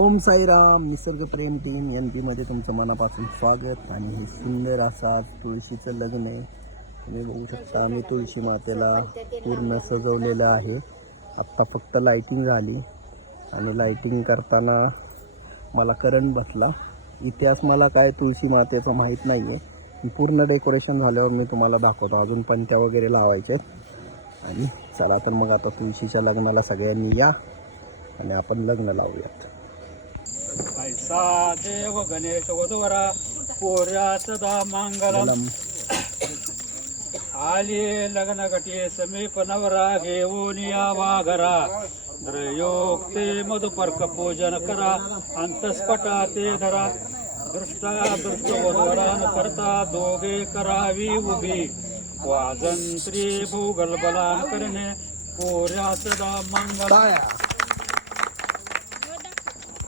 ओम साईराम निसर्ग प्रेम team NP मध्ये तुमचं मनापासून स्वागत. आणि हे सुंदर असा तुळशीचं लग्न आहे. तुम्ही बघू शकता आम्ही तुळशी मातेला पूर्ण सजवलेलं आहे. आत्ता फक्त लाईटिंग झाली आणि लाईटिंग करताना मला करंट बसला. इतिहास मला काय तुळशी मातेचा माहीत नाही आहे. पूर्ण डेकोरेशन झाल्यावर मी तुम्हाला दाखवतो. अजून पंत्या वगैरे लावायचे आणि चला तर मग आता तुळशीच्या लग्नाला सगळ्यांनी या आणि आपण लग्न लावूयात. ऐसा देव गणेश वधवरा पोऱ्या सदा मंगलम. आली लग्न गटी समीप नवरा घेऊन या वाघरा. द्रयोक्ते मधुपर्क पूजन करा अंतस्पटा ते धरा. दृष्टा दृष्ट वधवरान करता दोघे करावी उभी. वाजंत्री भूगल बलान करणे पोऱ्या सदा मंगल.